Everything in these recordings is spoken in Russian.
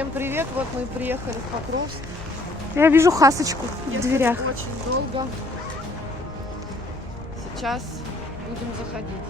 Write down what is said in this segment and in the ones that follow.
Всем привет, вот мы приехали в Покровск. Я вижу хасочку в дверях. Очень долго. Сейчас будем заходить.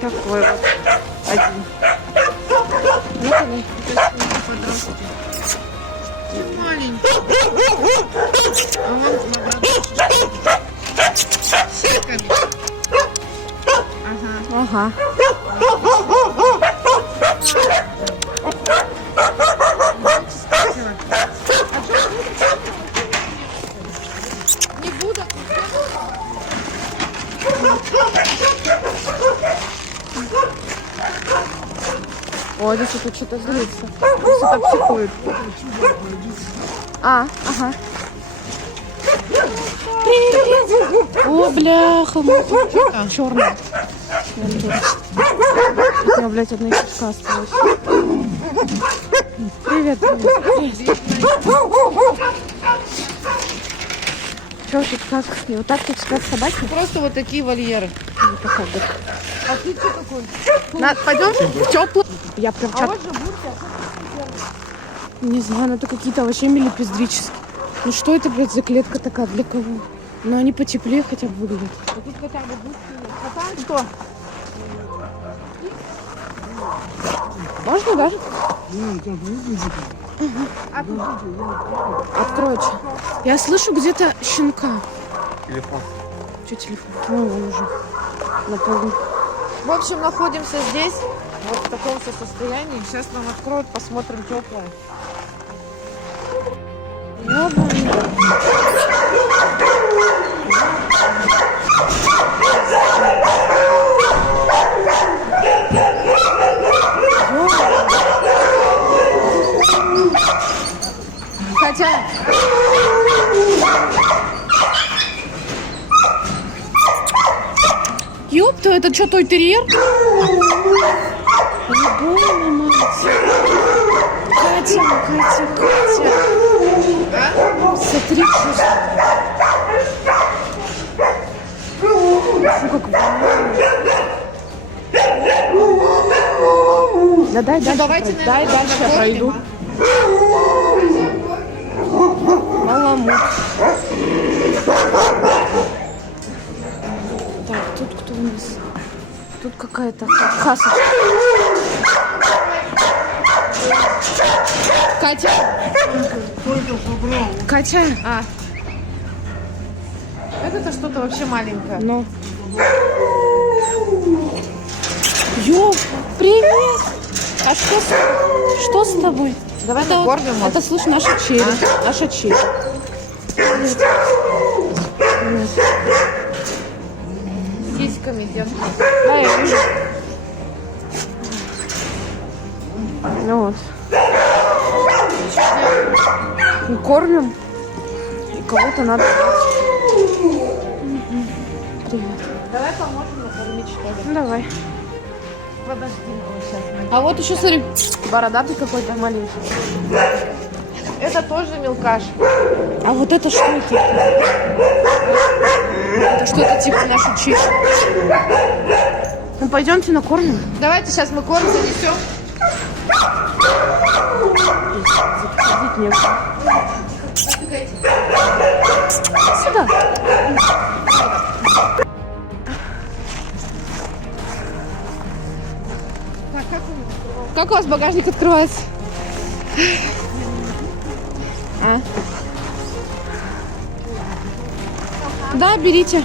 Такой вот один. Вот они, подростки. Маленький. А вон Ага. Не буду. О, здесь тут что-то злится. Что-то психует. Ага. Привет! О, бляха, черная. У меня, блядь, одна кишка осталась. Привет. Что тут как? И вот так тут спят собаки? Просто вот такие вольеры. А ты что такой? Пойдем в теплую. Я прям А вот же бурки. Не знаю, ну это какие-то вообще милипиздрические. Ну что это, блядь, за клетка такая? Для кого? Ну они потеплее хотя бы выглядят. А тут хотя бы бурки. А там что? Можно даже? Откройте. Я слышу где-то щенка. Телефон. Что телефон? Ну, он уже на полу. В общем, находимся здесь, вот в таком состоянии. Сейчас нам откроют, посмотрим теплое. Хотя... Ёпта, это что, той терьер? Ебаная мать. Катя. Смотри, что... Фу, как воняет. Да дай дальше. Давайте, дай наверное, дальше я пройду. Маламут. Так, тут кто у нас? Тут какая-то хасочка. Катя. Катя. Это что-то вообще маленькое. Ну. Ёп, привет. А что с тобой? Давай накормим. Это, слушай, наша черри. Наша черри. С сиськами держи. Да, я вижу. Ну вот. Мы кормим. И кого-то надо. Привет. Давай поможем накормить, что ли. Ну, давай. Подожди, сейчас. А вот еще, смотри, бородатый какой-то маленький. Это тоже мелкаш. А вот это что это? Это что-то типа нашей чиши. Ну, пойдемте накормим. Давайте сейчас мы корм занесем. Заходить некуда. Сюда. Как у вас багажник открывается? Да, берите.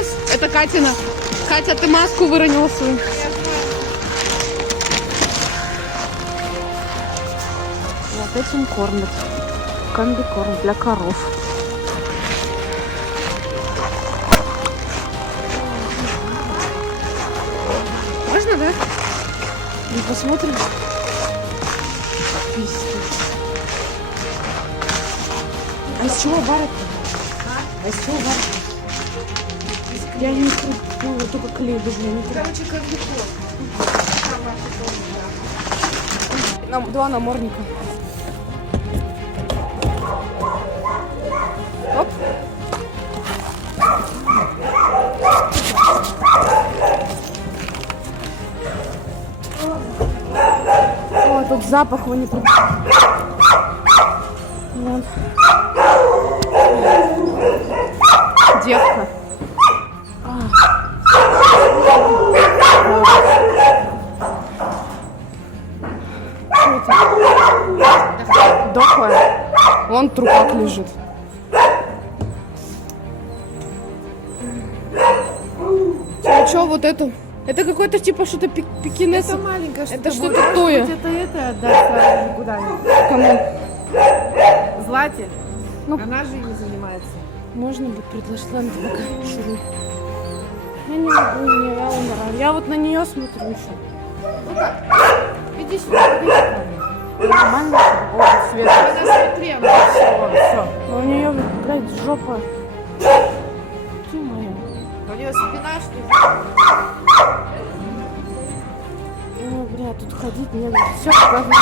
Стас, это Катина. Катя, ты маску выронила свою. Вот этим кормят. Комбикорм для коров. Можно, да? Ну, посмотрим. А из чего варят-то? А из чего варят? Я не ну, только клей даже не Короче, как легко. Два намордника. Оп. О, тут запах вы не вот. Девка. Дохлая. Вон трупак лежит. А что вот эту? Это какой-то типа что-то пекинес. Это маленькая, Это что-то тое. Это отдать сразу куда-нибудь. Кому? Злате. Ну, Она же ими занимается. можно бы предложить. Ладно, ты пока шуруй. Я не могу, я умираю. Я вот на нее смотрю еще. Ну как? Иди сюда, иди ко мне. Нормально? О, свет. Она светлее, все. А у нее, блядь, жопа. Ты моя. У нее спина, что ли? Ну, бля, тут ходить не надо. Все говно.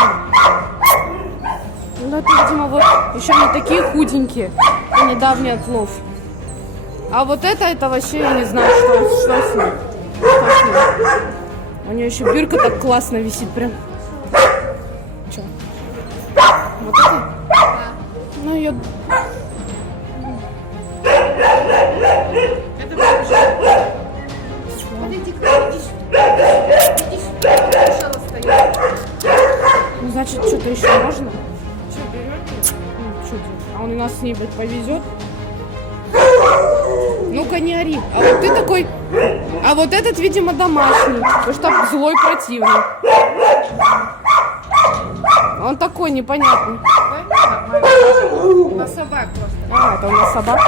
Ну, это, видимо, вот еще не такие худенькие. Это недавний отлов. А вот это вообще я не знаю, что с ним. Что с ним? У нее еще бирка так классно висит прям. Че? Вот это? Ну, ее... Это подойди к нам, иди сюда. Иди сюда, пожалуйста. Ну, значит, что-то еще можно? Что, берете? Ну, что делать? А он у нас с ней, блядь, повезет. Ну-ка, не ори. А вот ты такой... А вот этот, видимо, домашний. Потому что злой противный. Он такой непонятный. Да, нормально. На собак просто. А, это у нас собак.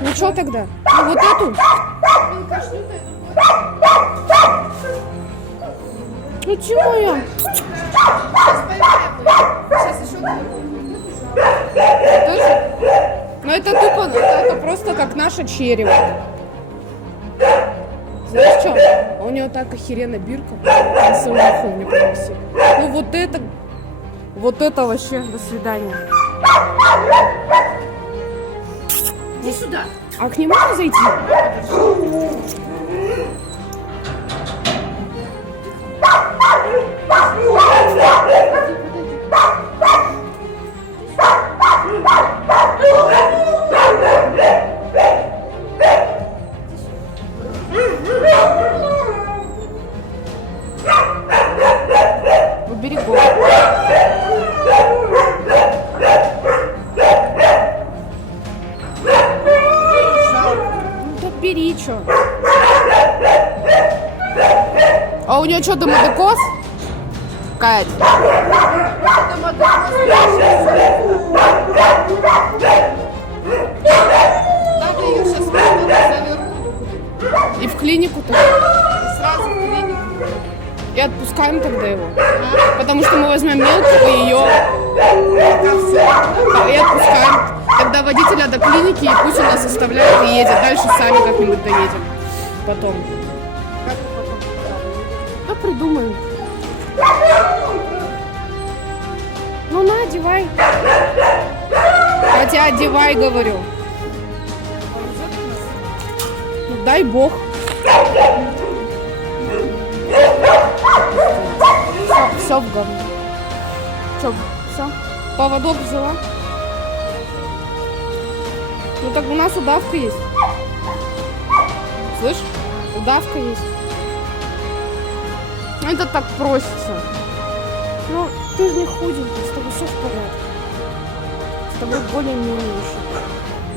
Ну что тогда? Ну вот эту? Блин, кашлю-то это Ну чего я? Сейчас поймаем ее. Сейчас еще Тоже? Ну это тупо, это просто как наша черева. Знаешь что? У нее так охеренно бирка. Он с ухом мне приносит. Ну вот это вообще, до свидания. Иди сюда. А к нему можно зайти? Убери голову. Ну так бери, чё. А у нее что, домодокоз? Кать. Надо ее сейчас завернуть. И в клинику-то. И сразу в клинику. И отпускаем тогда его. Потому что мы возьмем мелкого ее и отпускаем. Тогда водителя до клиники, и пусть он нас оставляет и едет. Дальше сами как-нибудь доедем. Потом. Как потом? Да придумаем. Ну на, одевай. Хотя одевай, говорю. Ну, дай бог. Все в говно. Что, все? Поводок взяла? Ну так у нас удавка есть. Слышь? Удавка есть. Это так просится. Ну, ты же не худенький, с тобой все в порядке. С тобой более-менее еще.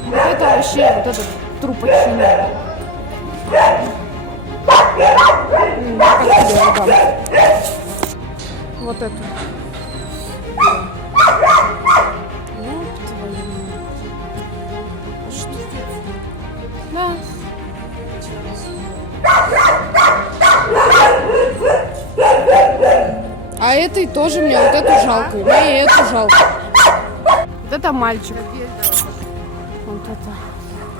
Вот это вообще, вот этот трупачина. Как тебе отдам? Вот эту. Ёб твою мать. Что? Да. А этой тоже мне вот эту жалко. Мне и эту жалко. Вот это мальчик. Вот это.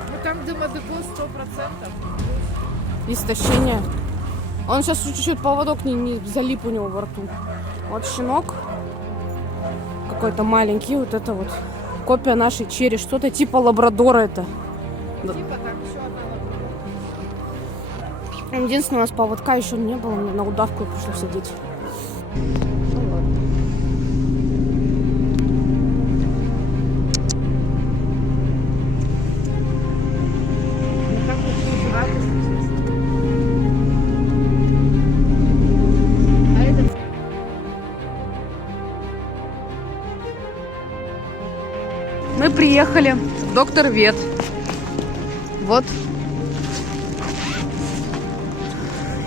Ну там дымодекоз 100%. Истощение. Он сейчас чуть-чуть поводок не залип у него во рту. Вот щенок. Какой-то маленький. Вот это вот. Копия нашей черри. Что-то типа лабрадора это. Типа там еще одна лабрадора. Единственное, у нас поводка еще не было. Мне на удавку пришлось сидеть. Мы приехали в Доктор Вет. Вот.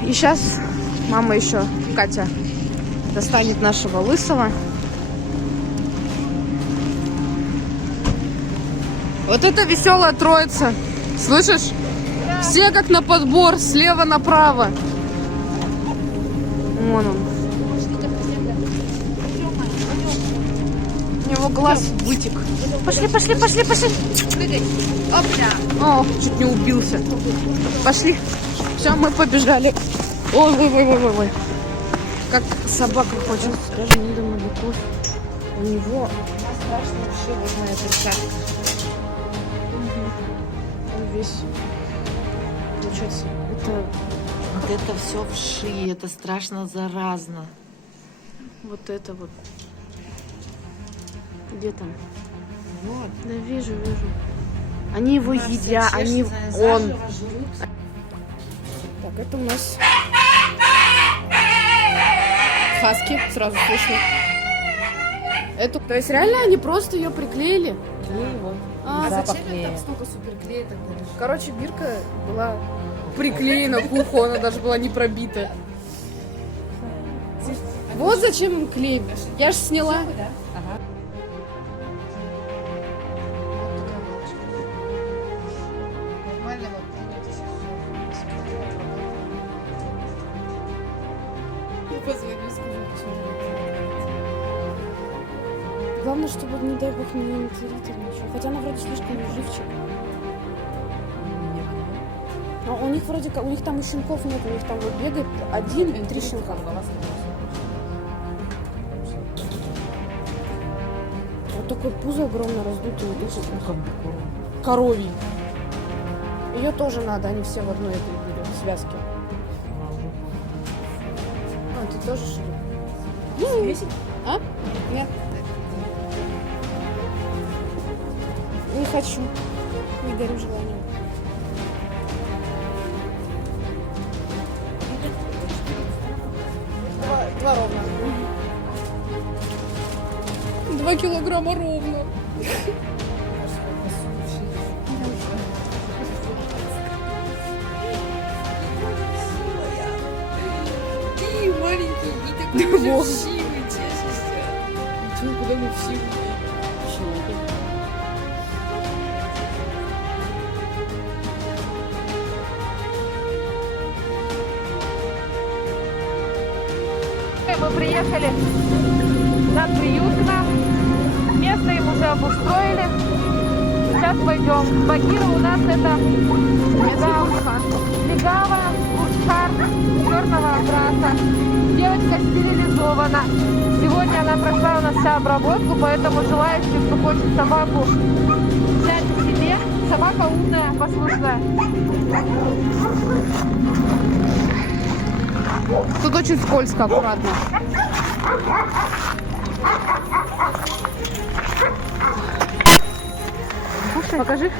И сейчас мама еще, Катя, достанет нашего лысого. Вот это веселая троица. Слышишь? Все как на подбор, слева направо. Вон он. У него глаз вытек. Пошли, пошли, пошли, пошли. О, чуть не убился. Пошли. Все, мы побежали. Ой, ой, ой, ой, ой. Как собака хочет. Даже не думаю, далеко. У него страшно вообще вот на этой шапке. Он весь. Получается, это... Вот это все вши, это страшно заразно. Вот это вот. Где там? Вот. Да вижу, вижу. Они его едят, они... Он. Так, это у нас... Хаски, сразу слышно. Это... То есть реально они просто ее приклеили? Клей вот. А, Запах зачем клея. им так столько суперклея тогда? Короче, бирка была приклеена к уху, она даже была не пробита. Вот зачем им клей. Я ж сняла. Нормально вот принято сейчас. Позвоню, скажу, почему. Главное, чтобы, не дай бог, не натворить или ничего. Хотя она вроде слишком живчик. Но у них вроде как, у них там и щенков нет, у них там вот бегает 1 и 3 щенка. Вот такой пузо огромно раздутый. Коровий. Ее тоже надо, они все в одной этой были связке. А, ты тоже что ли? Весит? А? Нет. Не хочу. Не горю желанием. Два ровно. 2 килограмма ровно. Ты маленький и такой уже вшивый, чешешься. Ничего, куда мы все Мы приехали на приют к нам. Место им уже обустроили. Сейчас пойдем. Багира у нас это легава, кушкар черного окраса. Девочка стерилизована. Сегодня она прошла у нас вся обработку, поэтому желающие, кто хочет собаку взять к себе, собака умная, послушная. Тут очень скользко, аккуратно. Покажи.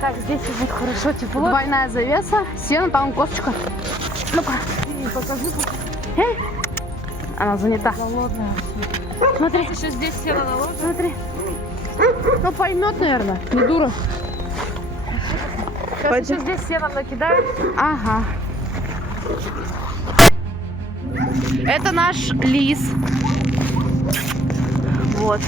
Так, здесь будет хорошо тепло. Двойная завеса, сено, там косточка. Ну-ка. Покажи. Она занята. Голодная. Смотри, Еще здесь села на ложу. смотри. Ну, поймет, наверное. Не дура. Сейчас еще здесь сеном накидаем. Ага. Это наш лис. Вот.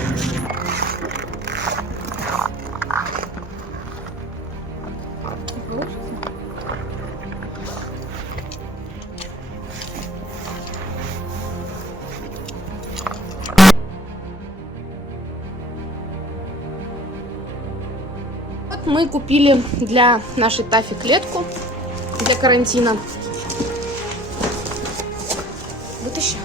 Вот мы купили для нашей Тафи клетку для карантина. Вытащи.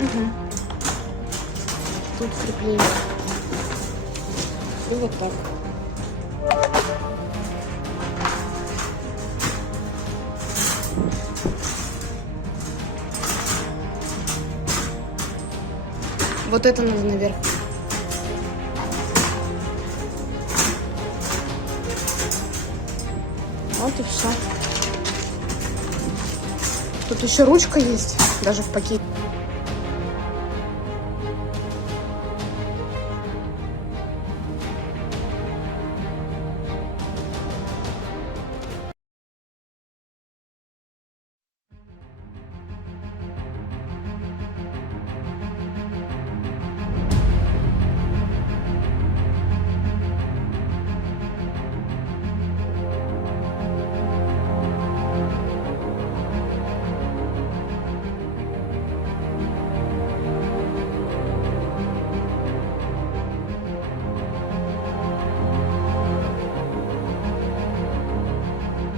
Угу. Тут крепление. И вот так. Вот это надо наверх. Вот и все. Тут еще ручка есть, даже в пакете.